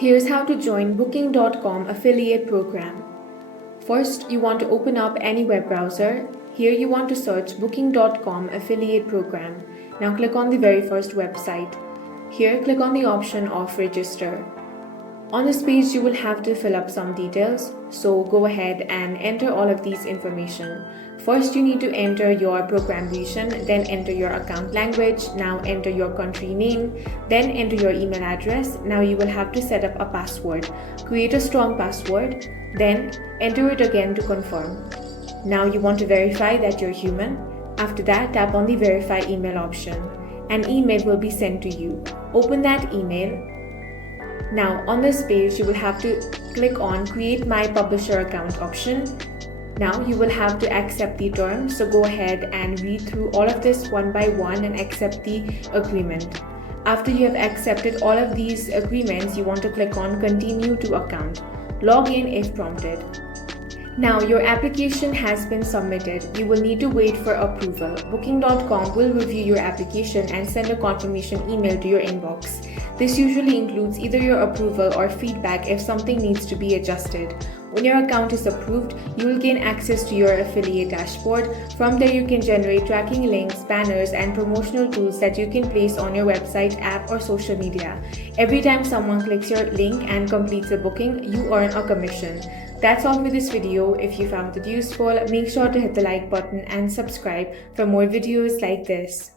Here's how to join Booking.com affiliate program. First, you want to open up any web browser. Here you want to search Booking.com affiliate program. Now click on the very first website. Here click on the option of register. On this page you will have to fill up some details, so go ahead and enter all of these information. First you need to enter your program region, then enter your account language, now enter your country name, then enter your email address. Now you will have to set up a password. Create a strong password, then enter it again to confirm. Now you want to verify that you're human. After that, tap on the verify email option. An email will be sent to you. Open that email. Now on this page you will have to click on create my publisher account option. Now you will have to accept the terms, so go ahead and read through all of this one by one and accept the agreement. After you have accepted all of these agreements, you want to click on continue to account. Log in if prompted. Now your application has been submitted. You will need to wait for approval. Booking.com will review your application and send a confirmation email to your inbox. This usually includes either your approval or feedback if something needs to be adjusted. When your account is approved, you will gain access to your affiliate dashboard. From there, you can generate tracking links, banners, and promotional tools that you can place on your website, app, or social media. Every time someone clicks your link and completes a booking, you earn a commission. That's all for this video. If you found it useful, make sure to hit the like button and subscribe for more videos like this.